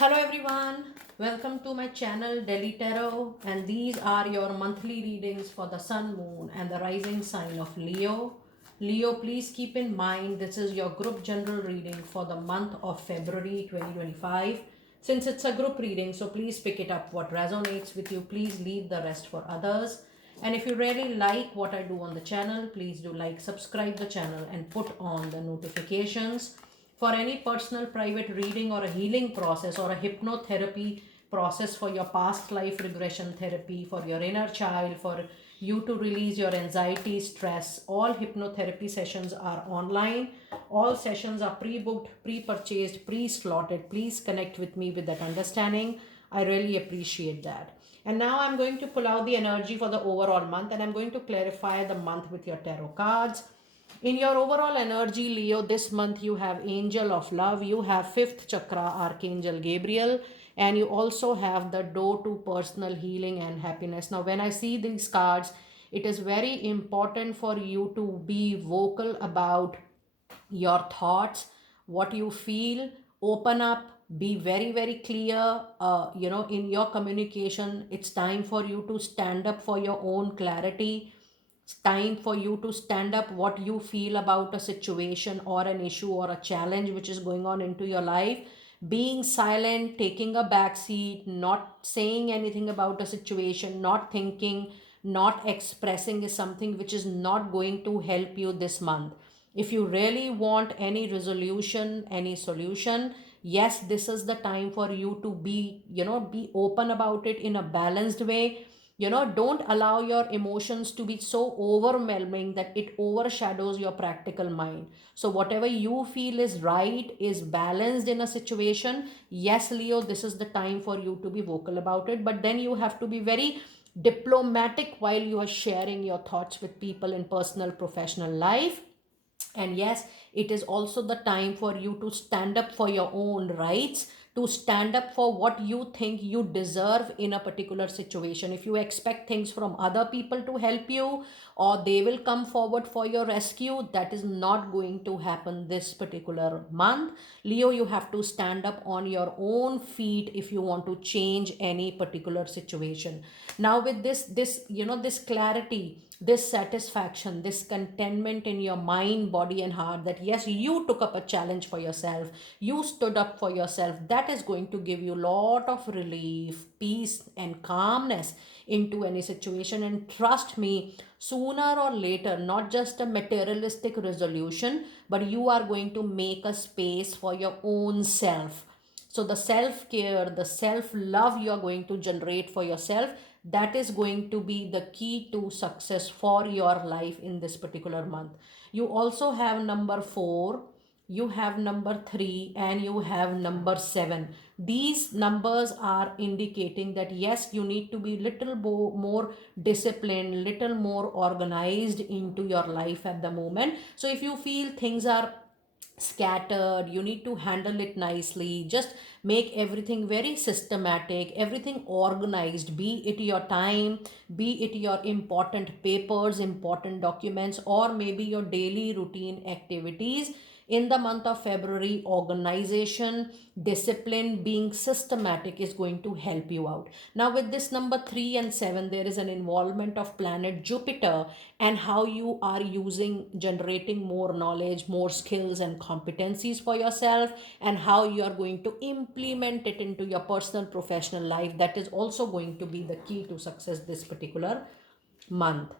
Hello everyone, welcome to my channel Delhi Tarot, and these are your monthly readings for the Sun, Moon and the rising sign of Leo. Leo, please keep in mind this is your group general reading for the month of February 2025. Since it's a group reading, so please pick it up what resonates with you. Please leave the rest for others. And if you really like what I do on the channel, please do like, subscribe the channel and put on the notifications. For any personal private reading or a healing process or a hypnotherapy process for your past life regression therapy, for your inner child, for you to release your anxiety, stress, all hypnotherapy sessions are online. All sessions are pre-booked, pre-purchased, pre-slotted. Please connect with me with that understanding. I really appreciate that. And now I'm going to pull out the energy for the overall month, and I'm going to clarify the month with your tarot cards. In your overall energy, Leo, this month you have Angel of Love, you have fifth chakra, Archangel Gabriel, and you also have the door to personal healing and happiness. Now, when I see these cards, it is very important for you to be vocal about your thoughts, what you feel, open up, be very, very clear, in your communication. It's time for you to stand up for your own clarity. It's time for you to stand up what you feel about a situation or an issue or a challenge which is going on into your life. Being silent, taking a back seat, not saying anything about a situation, not thinking, not expressing is something which is not going to help you this month. If you really want any resolution, any solution, yes, this is the time for you to be open about it in a balanced way. Don't allow your emotions to be so overwhelming that it overshadows your practical mind. So whatever you feel is right, is balanced in a situation, yes, Leo, this is the time for you to be vocal about it. But then you have to be very diplomatic while you are sharing your thoughts with people in personal professional life. And yes, it is also the time for you to stand up for your own rights, to stand up for what you think you deserve in a particular situation. If you expect things from other people to help you or they will come forward for your rescue, that is not going to happen this particular month. Leo, you have to stand up on your own feet if you want to change any particular situation. Now with this clarity, this satisfaction, this contentment in your mind, body, and heart that yes, you took up a challenge for yourself, you stood up for yourself, that is going to give you a lot of relief, peace, and calmness into any situation. And trust me, sooner or later, not just a materialistic resolution, but you are going to make a space for your own self. So the self care, the self love you are going to generate for yourself, that is going to be the key to success for your life in this particular month. You also have number 4, you have number 3, and you have number 7. These numbers are indicating that yes, you need to be little more disciplined, little more organized into your life at the moment. So if you feel things are scattered, you need to handle it nicely. Just make everything very systematic, everything organized, be it your time, be it your important papers, important documents, or maybe your daily routine activities. In the month of February, organization, discipline, being systematic is going to help you out. Now with this number 3 and 7, there is an involvement of planet Jupiter, and how you are using, generating more knowledge, more skills and competencies for yourself, and how you are going to implement it into your personal professional life. That is also going to be the key to success this particular month.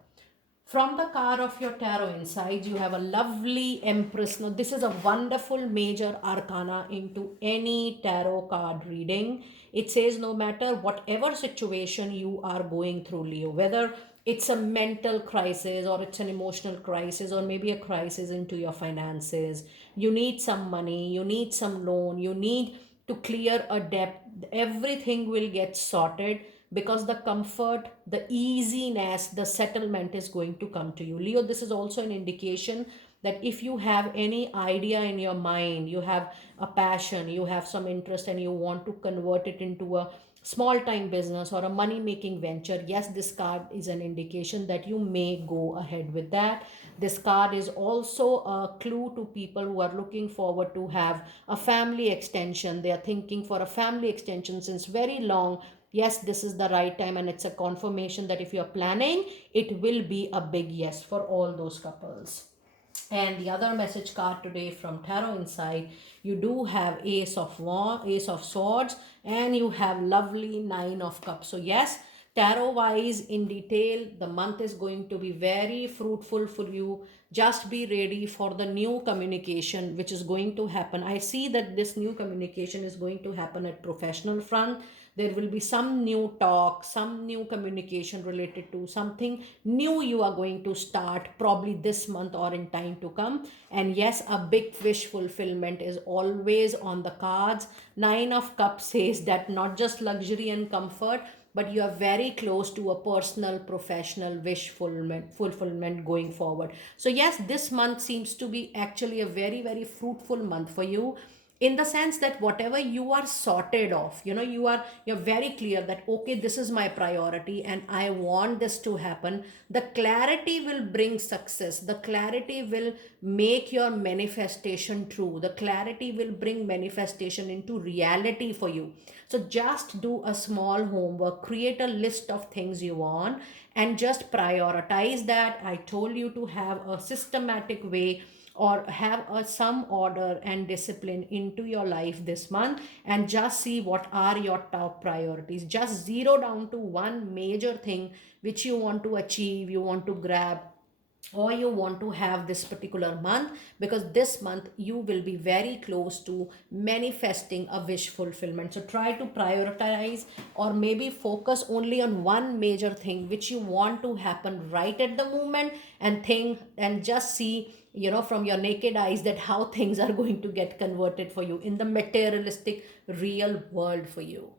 From the card of your tarot inside, you have a lovely Empress. Now, this is a wonderful major arcana into any tarot card reading. It says no matter whatever situation you are going through, Leo, whether it's a mental crisis or it's an emotional crisis or maybe a crisis into your finances, you need some money, you need some loan, you need to clear a debt, everything will get sorted, because the comfort, the easiness, the settlement is going to come to you. Leo, this is also an indication that if you have any idea in your mind, you have a passion, you have some interest, and you want to convert it into a small time business or a money making venture, yes, this card is an indication that you may go ahead with that. This card is also a clue to people who are looking forward to have a family extension. They are thinking for a family extension since very long. Yes, this is the right time, and it's a confirmation that if you're planning, it will be a big yes for all those couples. And the other message card today from Tarot Insight, you do have Ace of Swords, and you have lovely Nine of Cups. So yes, tarot wise in detail, the month is going to be very fruitful for you. Just be ready for the new communication which is going to happen. I see that this new communication is going to happen at professional front. There will be some new talk, some new communication related to something new you are going to start probably this month or in time to come. And yes, a big wish fulfillment is always on the cards. Nine of Cups says that not just luxury and comfort, but you are very close to a personal professional wish fulfillment going forward. So yes, this month seems to be actually a very fruitful month for you, in the sense that whatever you are sorted off, you're very clear that okay, this is my priority and I want this to happen. The clarity will bring success. The clarity will make your manifestation true. The clarity will bring manifestation into reality for you. So just do a small homework, create a list of things you want, and just prioritize that. I told you to have a systematic way or have some order and discipline into your life this month, and just see what are your top priorities. Just zero down to one major thing which you want to achieve, you want to grab, or you want to have this particular month, because this month you will be very close to manifesting a wish fulfillment. So try to prioritize, or maybe focus only on one major thing which you want to happen right at the moment, and think and just see, from your naked eyes, that how things are going to get converted for you in the materialistic real world for you.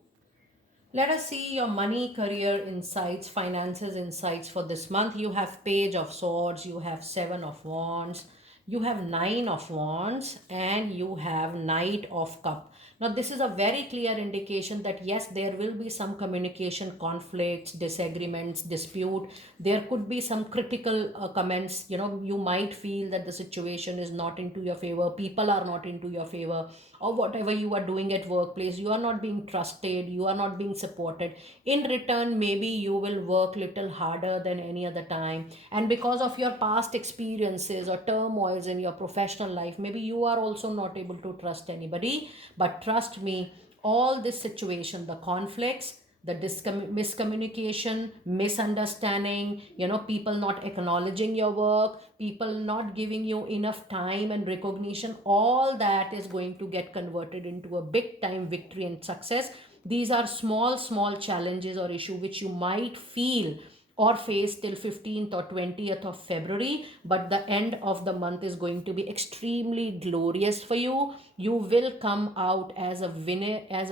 Let us see your money, career insights, finances insights for this month. You have Page of Swords, you have Seven of Wands, you have Nine of Wands, and you have Knight of Cup. Now, this is a very clear indication that yes, there will be some communication conflicts, disagreements, dispute. There could be some critical comments. You might feel that the situation is not into your favor, people are not into your favor, or whatever you are doing at workplace, you are not being trusted, you are not being supported. In return, maybe you will work little harder than any other time, and because of your past experiences or turmoils in your professional life, maybe you are also not able to trust anybody. But trust me, all this situation, the conflicts, the miscommunication, misunderstanding, people not acknowledging your work, people not giving you enough time and recognition, all that is going to get converted into a big time victory and success. These are small challenges or issue which you might feel or face till 15th or 20th of February, but the end of the month is going to be extremely glorious for you. You will come out as a winner, as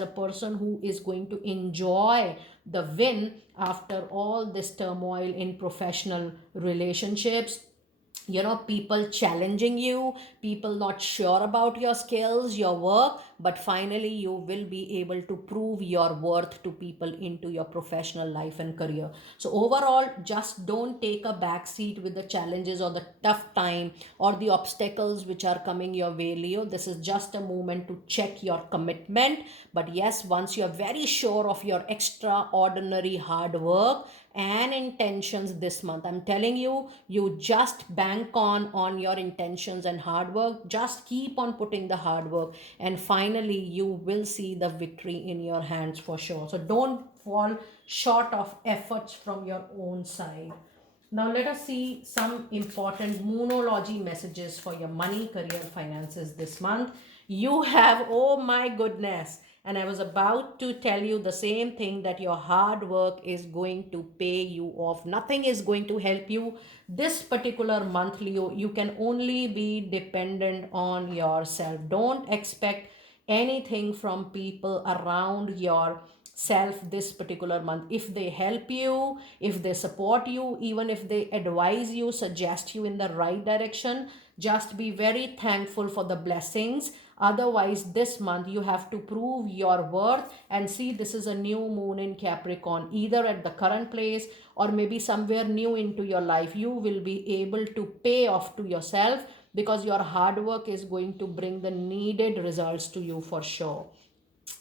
a person who is going to enjoy the win after all this turmoil in professional relationships. People challenging you, people not sure about your skills, your work, but finally you will be able to prove your worth to people into your professional life and career. So overall, just don't take a back seat with the challenges or the tough time or the obstacles which are coming your way, Leo. This is just a moment to check your commitment. But yes, once you're very sure of your extraordinary hard work and intentions this month, I'm telling you, you just bank on your intentions and hard work. Just keep on putting the hard work, and finally you will see the victory in your hands for sure. So don't fall short of efforts from your own side. Now let us see some important moonology messages for your money, career, finances this month. You have, oh my goodness, and I was about to tell you the same thing, that your hard work is going to pay you off. Nothing is going to help you this particular month, Leo. You can only be dependent on yourself. Don't expect anything from people around yourself this particular month. If they help you, if they support you, even if they advise you, suggest you in the right direction, just be very thankful for the blessings. Otherwise, this month you have to prove your worth. And see, this is a new moon in Capricorn, either at the current place or maybe somewhere new into your life. You will be able to pay off to yourself because your hard work is going to bring the needed results to you for sure.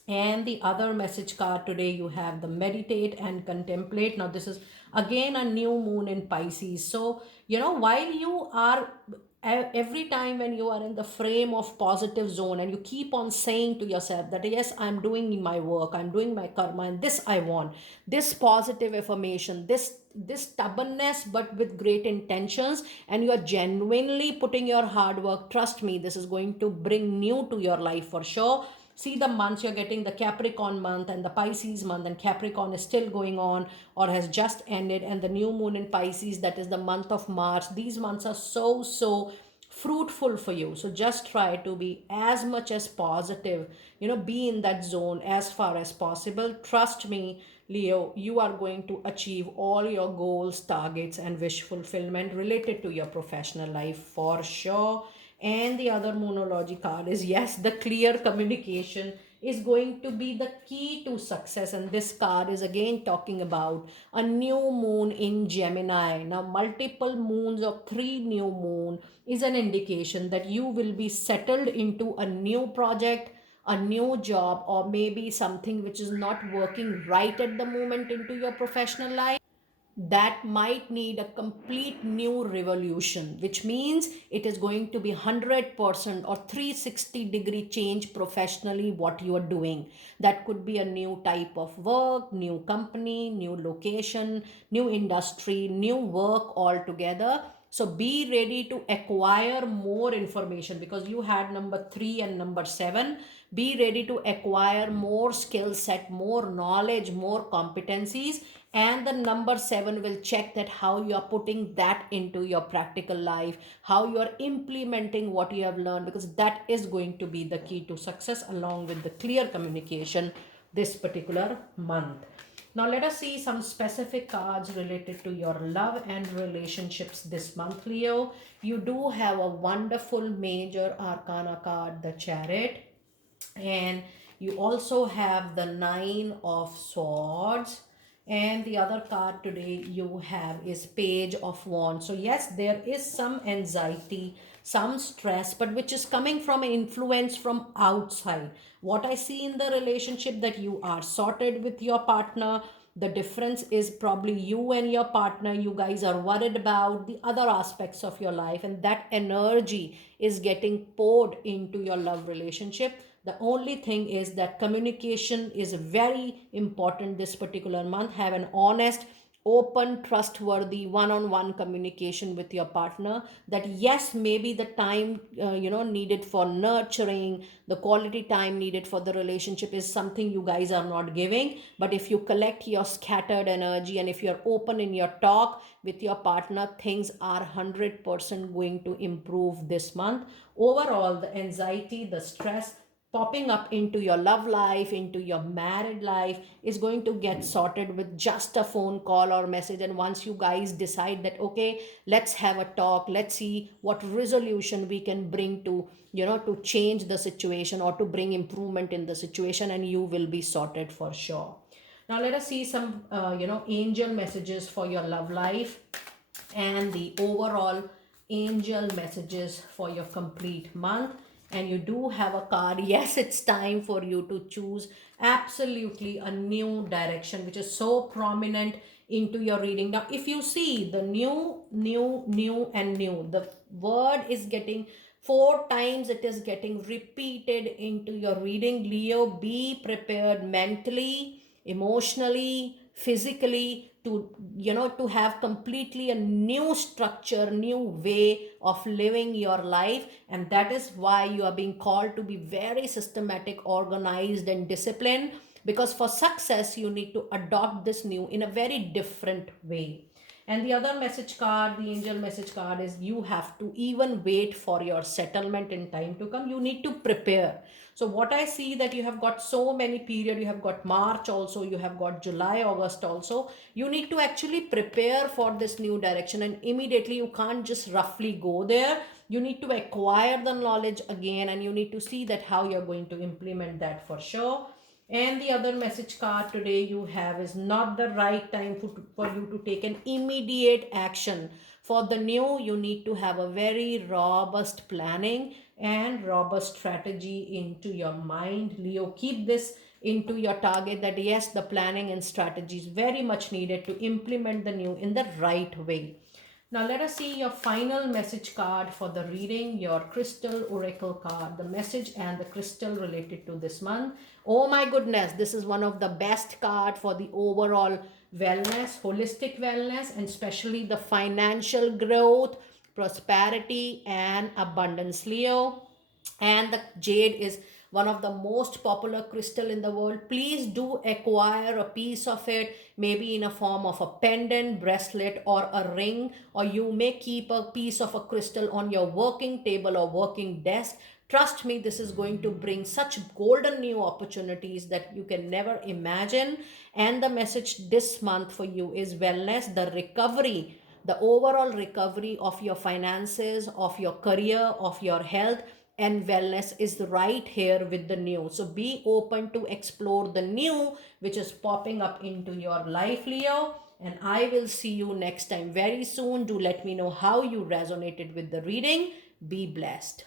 And the other message card today, you have the meditate and contemplate. Now this is again a new moon in Pisces. So while you are every time when you are in the frame of positive zone and you keep on saying to yourself that yes, I'm doing my work, I'm doing my karma, and this I want, this positive affirmation, this stubbornness but with great intentions, and you are genuinely putting your hard work, trust me, this is going to bring new to your life for sure. See the months, you're getting the Capricorn month and the Pisces month, and Capricorn is still going on or has just ended, and the new moon in Pisces, that is the month of March. These months are so fruitful for you. So just try to be as much as positive, be in that zone as far as possible. Trust me, Leo, you are going to achieve all your goals, targets, and wish fulfillment related to your professional life for sure. And the other moonology card is yes, the clear communication is going to be the key to success. And this card is again talking about a new moon in Gemini. Now, multiple moons of 3 new moon is an indication that you will be settled into a new project, a new job, or maybe something which is not working right at the moment into your professional life, that might need a complete new revolution, which means it is going to be 100% or 360-degree change professionally what you are doing. That could be a new type of work, new company, new location, new industry, new work altogether. So be ready to acquire more information because you had number 3 and number 7. Be ready to acquire more skill set, more knowledge, more competencies, and the number 7 will check that how you are putting that into your practical life, how you are implementing what you have learned, because that is going to be the key to success along with the clear communication this particular month. Now let us see some specific cards related to your love and relationships this month, Leo. You do have a wonderful major arcana card, the Chariot, and you also have the 9 of Swords, and the other card today you have is Page of Wands. So yes, there is some anxiety, some stress, but which is coming from an influence from outside. What I see in the relationship, that you are sorted with your partner. The difference is probably you and your partner, you guys are worried about the other aspects of your life, and that energy is getting poured into your love relationship. The only thing is that communication is very important this particular month. Have an honest, open, trustworthy one-on-one communication with your partner, that yes, maybe the time needed for nurturing, the quality time needed for the relationship is something you guys are not giving. But if you collect your scattered energy and if you're open in your talk with your partner, things are 100% going to improve this month. Overall, the anxiety, the stress popping up into your love life, into your married life, is going to get sorted with just a phone call or message. And once you guys decide that, okay, let's have a talk, let's see what resolution we can bring to, to change the situation or to bring improvement in the situation, and you will be sorted for sure. Now let us see some, angel messages for your love life and the overall angel messages for your complete month. And you do have a card. Yes, it's time for you to choose absolutely a new direction, which is so prominent into your reading. Now, if you see the new, and new, the word is getting 4 times, it is getting repeated into your reading. Leo, be prepared mentally, emotionally, physically, to to have completely a new structure, new way of living your life. And that is why you are being called to be very systematic, organized, and disciplined, because for success you need to adopt this new in a very different way. And the other message card, the angel message card, is you have to even wait for your settlement in time to come. You need to prepare. So what I see, that you have got so many period, you have got March also, you have got July, August also. You need to actually prepare for this new direction, and immediately you can't just roughly go there. You need to acquire the knowledge again, and you need to see that how you're going to implement that for sure. And the other message card today you have is not the right time for you to take an immediate action. For the new, you need to have a very robust planning and robust strategy into your mind. Leo, keep this into your target that yes, the planning and strategy is very much needed to implement the new in the right way. Now let us see your final message card for the reading, your crystal oracle card, the message and the crystal related to this month. Oh my goodness, this is one of the best card for the overall wellness, holistic wellness, and especially the financial growth, prosperity, and abundance, Leo. And the jade is one of the most popular crystal in the world. Please do acquire a piece of it, maybe in a form of a pendant, bracelet, or a ring, or you may keep a piece of a crystal on your working table or working desk. Trust me, this is going to bring such golden new opportunities that you can never imagine. And the message this month for you is wellness, the recovery, the overall recovery of your finances, of your career, of your health, and wellness is right here with the new. So be open to explore the new which is popping up into your life, Leo. And I will see you next time very soon. Do let me know how you resonated with the reading. Be blessed.